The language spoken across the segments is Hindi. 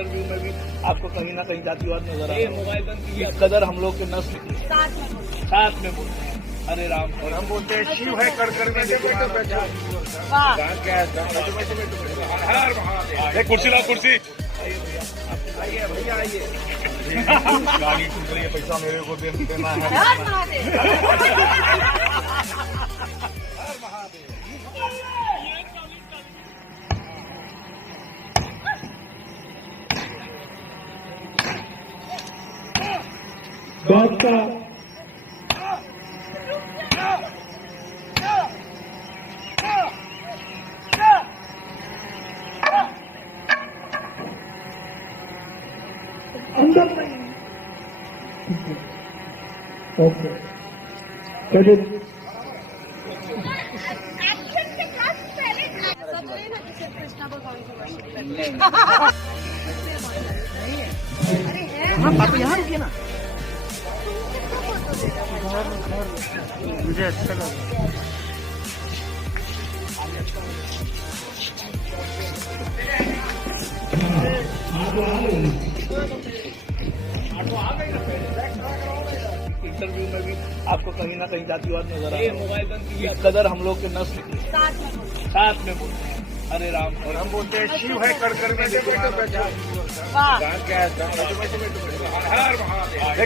इंटरव्यू में भी आपको कहीं ना कहीं जातिवाद नजर आया। मोबाइल बंद, इस कदर हम लोग के नस्ल साथ में बोलते हैं हरे राम, और हम बोलते हैं शिव है कर में कुर्सी लाओ, कुर्सी। आइए भैया आइए। गाड़ी टूट रही है, पैसा मेरे को देना है। अंदर नहीं। ओके क्रेडिट आप यहाँ रुकिए ना, मुझे अच्छा लगा। इंटरव्यू में भी आपको कहीं ना कहीं जातिवाद नजर आया। मोबाइल बंद, इस कदर हम लोग के नस्ल साथ में बोलते हैं हरे राम, और हम बोलते हैं शिव है कर में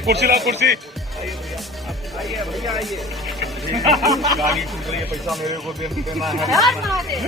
कुर्सी लाओ, कुर्सी। आइए भैया आइए। गाड़ी टूट रही है, पैसा मेरे को देना है। हर महादेव।